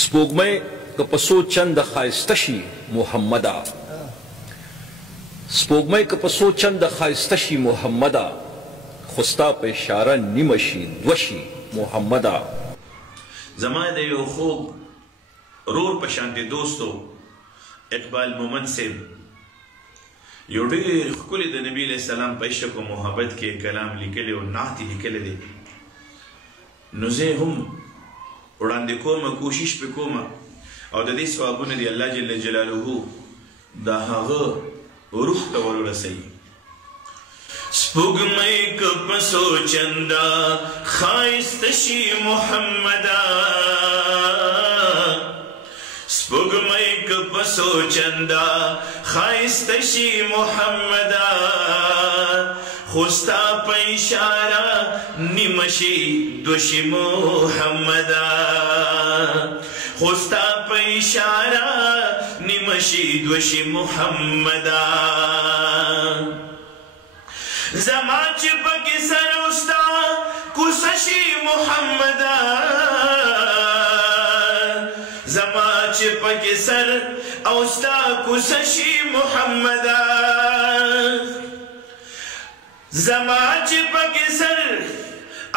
سپوږمۍ که په څو چنده ښایسته شي محمده، سپوږمۍ که په څو چنده ښایسته شي محمده، خو ستا په اشاره نیمه شي دوه شي محمده. زما د یو خوب رور په شانتې دوستو اقبال مومند صاحب یو ډېر ښکلی د نبي علیه السلام په عشق و محبت کې کلام لیکلی او نعت یې لیکلی دی. نو زه هم وړاندې کومه، کوشش پې کومه او د دې ثوابونه دی الله جل جلاله دا هغه روح ته ورورسوي. سپوږمۍ که په څو چنده ښایسته شي محمده، سپوږمۍ که په څو چنده ښایسته شي محمده، خو ستا په اشاره نیمه شي دوه شي محمده، خو ستا په اشاره نیمه شي دوه شي محمده. زما چې پکې سر او ستا کوڅه شي محمده، زما چې پکې سر او ستا کوڅه شي محمده، زما چې پکې سر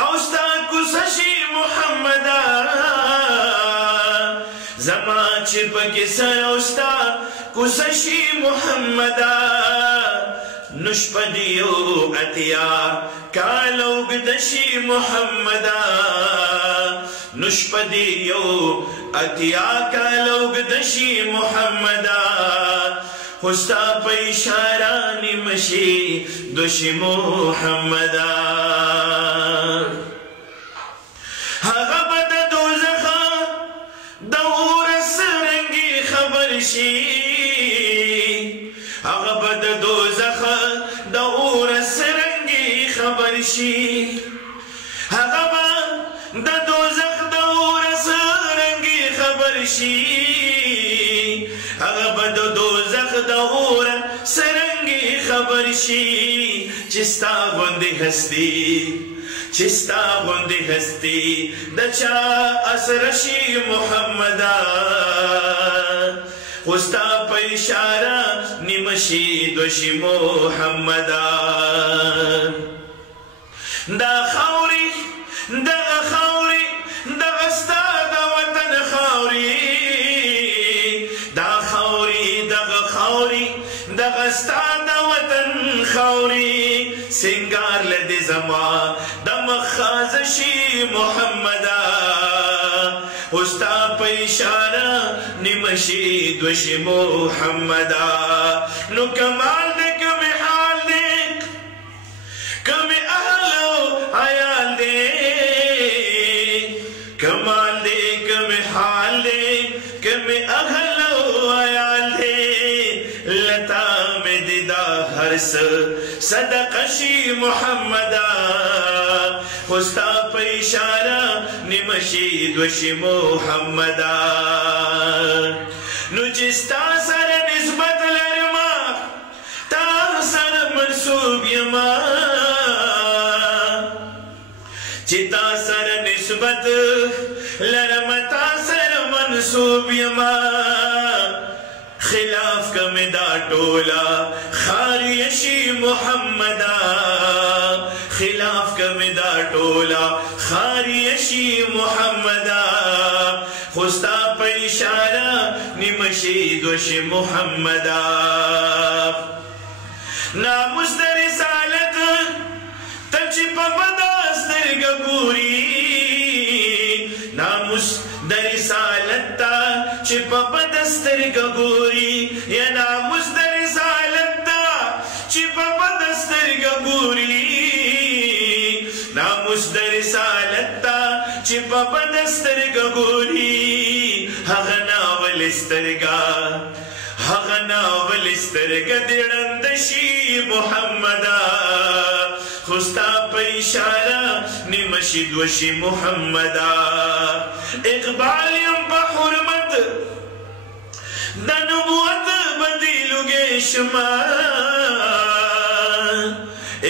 او ستا کوڅه شي محمده، زما چې پکې سر او ستا کوڅه شي محمده. نشپدیو اتیا کالا اوږده شي محمده، نشپدیو اتیا کالا اوږده شي محمده، خو ستا په اشاره نیمه شي دوه شي محمده. هغه به د دوزخه د اوره څرنګې خبر شي، هغه به د دوزخه د اوره څرنګې خبر شي، هغه به د دوزخ د اوره څرنګې خبر شي، هغه به د دوزخ د اوره څرنګې خبر شي. چې ستا غوندې هستي، چې ستا غوندې هستي د چا اسره شي محمده، خو ستا په اشاره نیمه شي دوه شي محمده. دا خاورې دغه خاورې دغه ستا د وطن خاورې، دا خاورې دغه خاورې دغه ستا د وطن خاورې، سنگار له دې زما د مخازه شي محمده، خو ستا په اشاره نیمه شي دوه شي محمده. نو کمال دې کمې حال دې کمې اهل او عیال دې، کمال دې کمې حال دې کمې اهل او عیال دې، لتا مې دې دا هر څه صدقه شي محمده، خو ستا په اشاره نیمه شي دوه شي محمده. نو چې ستا سره نسبت لرمه تا سره منسوب یمه، چې تا سره نسبت لرمه تا سره منسوب یمه، خلاف کمې دا ټوله خاریه شي محمده، خلاف کمې دا ټوله خاریه شي محمده، خو ستا په اشاره نیمه شي دوه شي محمده. ناموس د رسالت ته چې په بده سترګه ګوري، ناموس د رسالت ته چې په بده سترګه ګوري، یا ناموس د رسالت ته چې په بده سترګه ګوري، ناموس د رسالت ته چې په بده سترګه ګوري، هغه ناول سترګه هغه ناول سترګه دې ړنده شي محمده، خو ستا په اشاره نیمه شي دوه شي محمده. اقبال یم په حرمت د نبوت باندې لوګی شمه،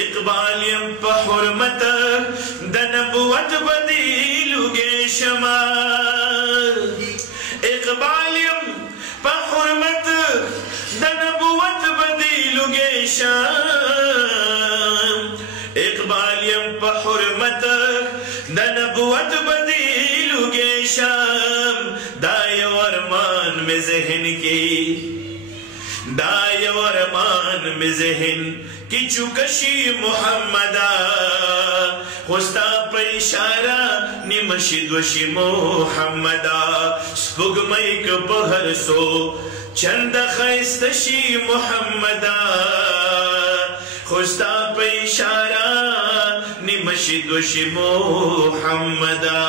اقبال یم په حرمت د نبوت باندې لوګی شمه، شام اقبال یم پا حرمت دا نبوت بدیلو گے شام دا یو ارمان میں ذہن کی دا یو ارمان میں ذہن کی چکشی محمدہ خوستا پا اشارہ نمشی دوشی محمدہ سپگمائک بہر سو چند خیستشی محمدہ خوستا پا اشارہ نمشی دوشی محمدہ